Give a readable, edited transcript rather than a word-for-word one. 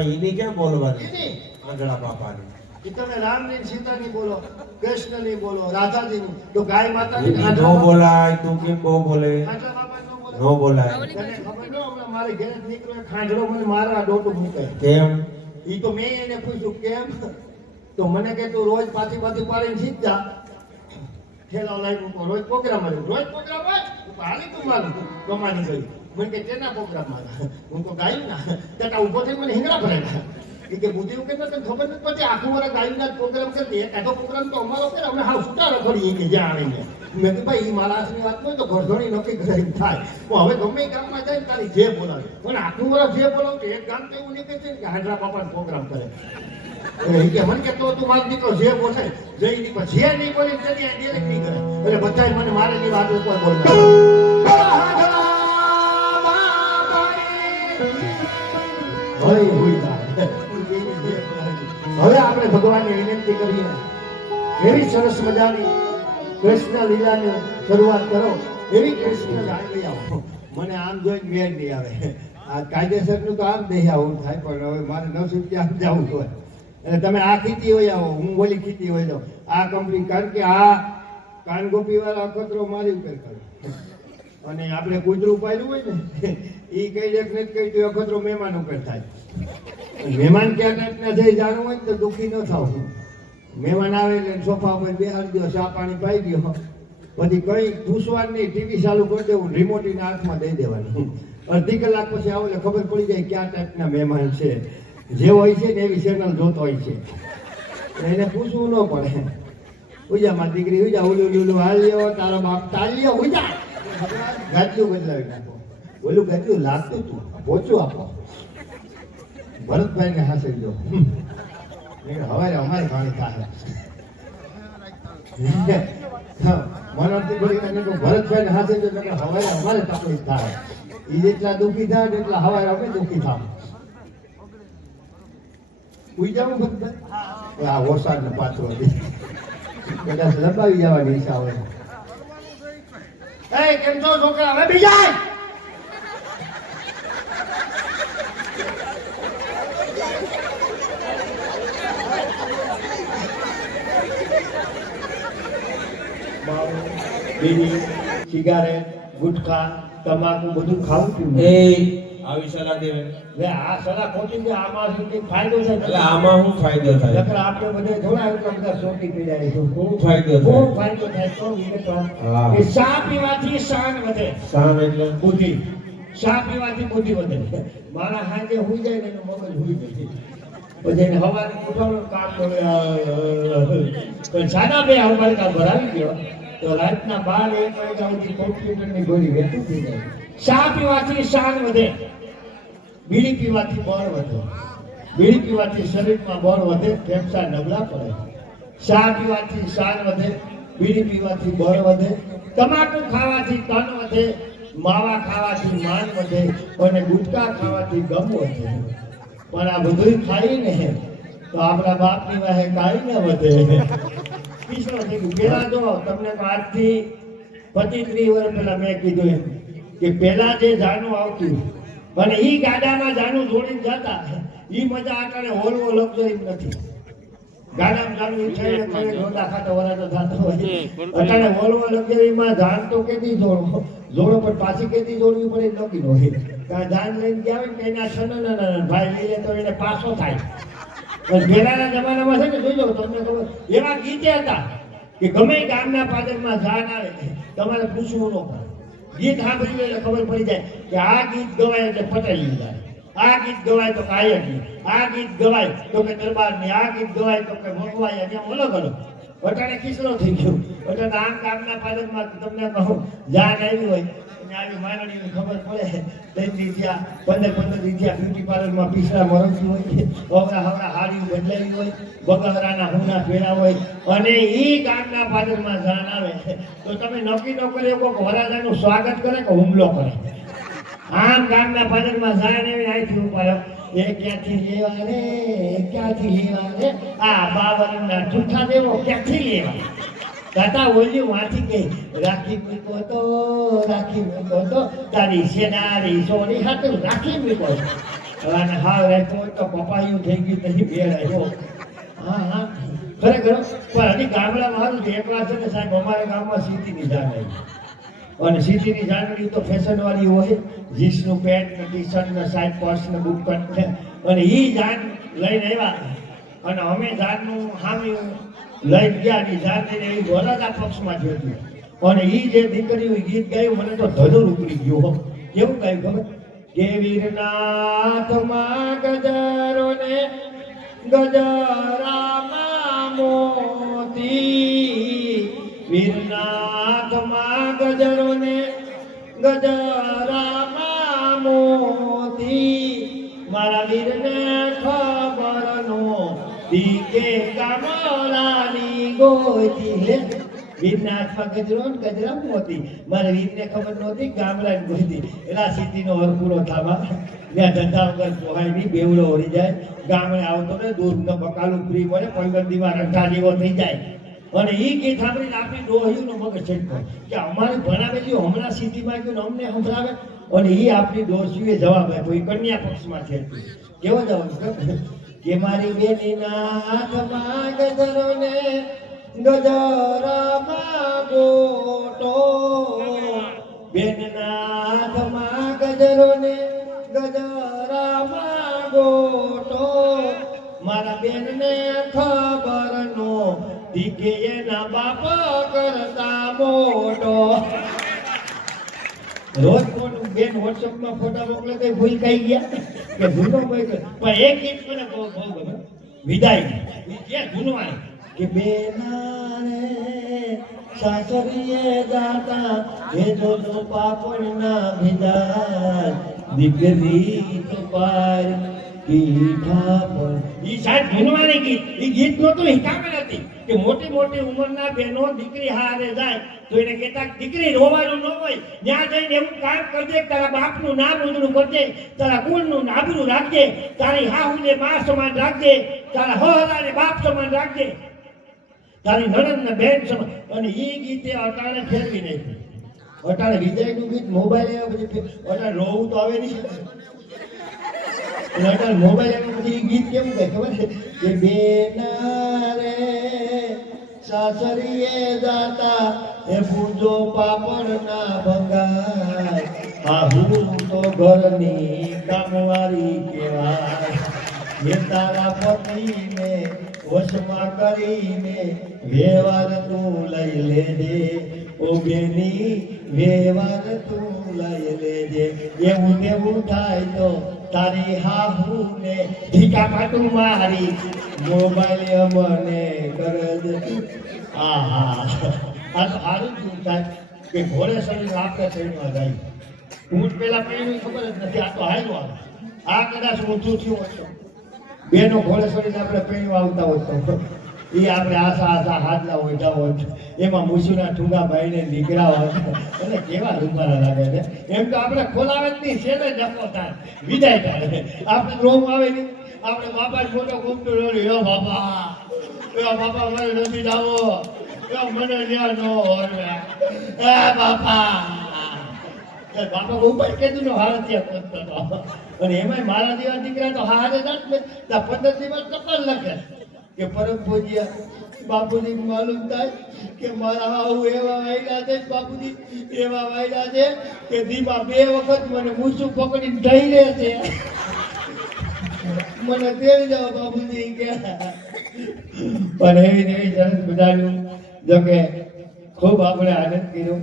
પણ એની ક્યાં બોલવાની એની આંધળા બાપાની કે તમે રામની સીતાની બોલો કૃષ્ણની બોલો રાધાજીની તો ગાય માતાની એની નો બોલાય તું કેમ બહુ બોલે આંધળા બાપા નો બોલે નો બોલાય તને ખબર ન હમણાં મારી ઘરે નીકળ્યો ખાંડલો મને મારવા ડોટું મૂકે કેમ ઈ તો મેં એને પૂછ્યું કેમ તો મને કે તું રોજ પાછી પાડીને શીખ જા ઠેલો લઈ મૂકો રોજ પ્રોગ્રામ હોય હાલી તું મારું કમાની ગઈ મને કે તેના પ્રોગ્રામમાં હું તો ગાયું ના ત્યાં ઉભો થઈને મને હિંગડા ભરાયા કે બુદ્ધિ કે તને ખબર નથી પડતી આખું મારા ગાયના પ્રોગ્રામ કરતી એકાદો પ્રોગ્રામ તો અમારો કરે અમે હાવ છૂટા રખડીએ કે જ્યાં આવીને મેં કીધું ભાઈ મારા હાથની વાત હોય તો ઘરધણી નક્કી કરે થાય હું હવે ગમે ગામમાં જાય તારી જે બોલાવે પણ આખું મારા જે બોલાવું એક ગામ તો એવું નીકળે છે કે હાજરા બાપાનો પ્રોગ્રામ કરે કે મને કે તું મારો દીકરો જે બોલે જઈ દીકરો જે નહીં બોલે તેની ડાયરેક્ટ નહીં કરે એટલે બધા મને મારેની વાત ઉપર બોલતા હવે આપણે ભગવાનને વિનંતી કરીએ એવી સરસ મજાની કૃષ્ણ લીલાની શરૂઆત કરો એવી કૃષ્ણ જાણી આવો મને આમ જોઈને મેળ નહીં આવે આ કાયદેસરનું તો આમ નહીં આવું થાય પણ હવે મારે નસીબ ત્યાં જવું હોય એટલે તમે આ ખીતી હોય આવો હું બોલી ખીતી હોય જાઉં આ કંપની કારણ કે આ કાનગોપી વાળા અખતરો મારી ઉપર કરે અને આપણે કૂતરું પાડ્યું હોય ને એ કઈ એક નથી કઈ તો અખતરો મહેમાન ઉપર થાય મહેમાન ક્યાં ટાઈપના જઈ જાણવું હોય તો દુઃખી ન થાવ મહેમાન આવે એટલે સોફા ઉપર બેહાડી દો ચા પાણી પાઈ ગયો પછી કઈ પૂછવાનું નહીં ટીવી ચાલુ કરી દેવું રિમોટીના હાથમાં દઈ દેવાનું અડધી કલાક પછી આવો એટલે ખબર પડી જાય ક્યાં ટાઈપના મહેમાન છે જે હોય છે ને એવી ચેનલ જોતો હોય છે એને પૂછવું ન પડે ઉજા મારી દીકરી ઉજા ઓલું હાલ્યો તારો બાપ તાલ્યો ઉજા ગાટલું બદલાવી નાખો ઓલું ગાટલું લાગતું તું ઓછું આપો ભરતભાઈ ને હાસે જો હવે અમારે પાણી થાય મનોરથી બોલી ભરતભાઈ ને હાસે જો હવે અમારે તકલીફ થાય એ જેટલા દુઃખી થાય એટલા હવે અમે દુઃખી થાય ઉઈ જાવ ભરતભાઈ આ વરસાદ ને પાછો કદાચ લંબાવી જવાની ઈચ્છા હોય એ કેમ છો છોકરા હવે બીજા બીડી સિગારેટ ગુટખા તમાકુ બધું ખાવું પીવું એ આવી સલાહ દેવે લે આ સલાહ ખોટી છે આમાં શું ફાયદો છે એટલે આમાં શું ફાયદો થાય નકર આપણે બધે જોડા એટલા બધા સોટી પી જાય છે શું ફાયદો બહુ થાય ફાયદો થાય તો હા. કે ચા પીવાથી શાન વધે શાન એટલે બુદ્ધિ ચા પીવાથી બુદ્ધિ વધે મારા હાથે હુઈ જાય ને એનું મગજ હુઈ જાય પછી એને હવારે ઉઠવાનું કામ કરે પણ સાદા બે હવારે કામ ભરાવી ગયો તો રાતના 12-1 વાગ્યા સુધી કોમ્પ્યુટરની ગોળી વેતું થઈ જાય ચા પીવાથી શાન વધે બીડી પીવાથી બળ વધે બીડી પીવાથી શરીરમાં બળ વધે ફેફસા નબળા પડે ચા પીવાથી શાન વધે બીડી પીવાથી બળ વધે તમાકુ ખાવાથી તન વધે માવા ખાવાથી માન વધે અને ગુટકા ખાવાથી ગમ વધે પણ આ બધું ખાઈને તો આપણા બાપની વાહે કાંઈ ન વધે કિશોર થઈ ગયું પેલા જો તમને આજથી 25-30 વર્ષ પહેલા મેં કીધું એમ કે પેલા જે જાનું આવતું અને ઈ ગાડામાં જાનું જોડીને જતા ઈ મજા આટાને હોલવો લક્ઝરી નથી ગાડામાં જાનું ઈચ્છાઈને કરે રોંદા ખાતો વરાતો થતો હોય અટાણે હોલવો લક્ઝરીમાં જાન તો કેદી જોડો પણ પાછી કેદી જોડવી પડે નક્કી ન હોય ત્યાં જાન લઈને ગયા હોય ને એના છન ભાઈ લઈ લે તો એને પાછો થાય પહેલાના જમાનામાં છે ને જોજો તમને ખબર એવા ગીતે હતા કે ગમે ગામના પાદરમાં જાન આવે તમારે પૂછવું ન પડે ગીત સાંભળી એટલે ખબર પડી જાય કે આ ગીત ગવાય એટલે પટેલી જાય આ ગીત ગવાય તો કાયકની આ ગીત ગવાય તો કે દરબારની આ ગીત ગવાય તો કે ભગવાય એમ અલગ અલગ વટાણે ખીસરો થઈ ગયો એટલે આમ ગામના પાદરમાં તમને કહું જાન આવી હોય અને આવી માનણીની ખબર પડે 3 દી થયા 15 દી થયા બ્યુટી પાર્લરમાં પીસરા મરતી હોય હવરા હાડી બદલાવી હોય બગહરાના હુના ફેરા હોય અને ઈ ગામના પાદરમાં જાન આવે તો તમે નક્કી ન કરી શકો કે વરાજાનું સ્વાગત કરે કે હુમલો કરે આમ ગામના પાદરમાં જાન એવી આઈથી ઉપાડ્યો એ ક્યાંથી લેવા રે આ બાવરના જૂઠા દેવો ક્યાંથી લેવા દાદા ઓલી વાંચી ગઈ રાખી મૂકો તો તારી સેનારી સોરી હાથું રાખી મૂકો અને હા રહેતો હોય તો પપાયું થઈ ગયું નહીં બેડ આવ્યો હા હા ખરેખર પણ હજી ગામડામાં સારું છે. એક વાર છે ને સાહેબ અમારા ગામમાં સીટીની જાન આવી અને સીટીની જાનડી તો ફેશન વાળી હોય જીન્સનું પેન્ટ ને ટી શર્ટ ને સાઈડ પર્સ ને બુક કટ અને એ જાન લઈને આવ્યા અને અમે જાનનું હામી લઈને ગયા ને જાન લઈને એ વરદા પક્ષમાં જોયું અને એ જે દીકરીઓ ગીત ગાયું મને તો ધનુર ઉપડી ગયો. કેવું ગાયું ખબર કે વીરનાથમાં ગજરો ને ગજરામાં મોતી વીરનાથમાં ગજરો ને ગજરામાં મોતી મારા વીરને ખબર નો દીકે ગામડાની ગોતી વીરનાથમાં ગજરો ને ગજરા મોતી મારા વીરને ખબર નહોતી ગામડાની ગોતી એલા સીટીનો હરપૂરો થાવા ત્યાં ધંધા વગર પોહાય નહીં બેવડો ઓળી જાય ગામડે આવતો ને દૂધનો બકાલું ફ્રી મળે પંગરદીમાં રંઠા જેવો થઈ જાય અને એ ગીત સાંભળીને આપણી ડોહીનું મગજ છટકો કે અમારે ભણાવેલી હમણાં સિટીમાં ગયું ને અમને સંભળાવે અને એ આપણી ડોશીએ જવાબ આપ્યો એ કન્યા પક્ષમાં છે. કેવો જવાબ કે મારી બેનીના હાથમાં ગજરો ને ગજરામાં ગોટો બેનના હાથમાં ગજરો ને ગજરામાં ગોટો મારા બેનને ખબર નો દીકે એના બાપ કરતા મોટો. રોજ ફોટો બેન વોટ્સઅપમાં ફોટા મોકલે તો ભૂલ કઈ ગયા કે ભૂલો મોકલે પણ એક ગીત મને બહુ ગમે વિદાય કે ધૂનવાય કે બેનાને સાસરીએ જાતા એ જો પાપડ ના ભીદાય દીકરી તો પાર કીઠા પર ઈ સાહેબ ધૂનવાની ગીત ઈ ગીત નો તો હિકામત હતી કે મોટી મોટી ઉંમરના બહેનો દીકરી હારે જાય તો એને કહેતા દીકરી રોવાનું ન હોય ત્યાં જઈને એવું કામ કરજે તારા બાપનું નામ ઉજળું કરજે તારા કુળનું આબરૂ રાખજે તારી હાહુને મા સમાન રાખજે તારા હોહરાને બાપ સમાન રાખજે તારી નણંદને બેન સમાન અને ઈ ગીતે અટાણે ફેરવી નાખ્યું. અટાણે વિજયનું ગીત મોબાઈલ આવ્યા પછી અટાણે રોવું તો આવે નહીં અટાણે મોબાઈલ આવ્યા પછી ગીત કેવું કહે ખબર છે કે બેના રે સાસરીએ જાતા એ પૂજો પાપડ ના ભંગાય આહુ તો ઘરની કામવારી કહેવાય એ તારા પતિને વશમાં કરીને વ્યવહાર તું લઈ લેજે ઓ બેની વ્યવહાર તું લઈ લેજે એવું તેવું થાય તો તારી હાહુને ઢીકા પાટું મારી મોબાઈલ મને કરજ આહા આ તો સારું શું થાય કે ઘોડે શરીર આપણે ટ્રેનમાં જાય ઊંટ પેલા પહેલી ખબર જ નથી આ તો હાયલો આવે આ કદાચ ઊંચું થયું હતું બેનો ઘોડે શરીર આપણે પહેણવા આવતા હોત તો એ આપણે આશા હાથલા ઓઢા હોત એમાં મૂછુના ઠુંગા ભાઈને દીકરા હોત અને કેવા રૂપારા લાગે છે એમ તો આપણે ખોલાવે જ નહીં છે ને જપો થાય વિદાય થાય આપણે રોમ આવે નહીં આપણે બાપા જ મોટો ગુમતો રહ્યો એ બાપા મને નથી જાવો મને ત્યાં ન હોય બાપા બાપા ઉપર કીધું ને હાર ત્યાં કરતો અને એમાં મારા જેવા દીકરા તો હારે જાત ને 15 દિવસ કપાલ લખે કે પરમ પૂજ્ય બાપુજી માલુમ થાય કે મારા આવું એવા વાયડા છે બાપુજી એવા વાયડા છે કે દીમાં 2 વખત મને મૂછું પકડીને ઢઈ લે છે મને તેડી જાવ બાપુજી કે પણ એવી સરસ બધાનું જો કે ખૂબ આપણે આનંદ કર્યો.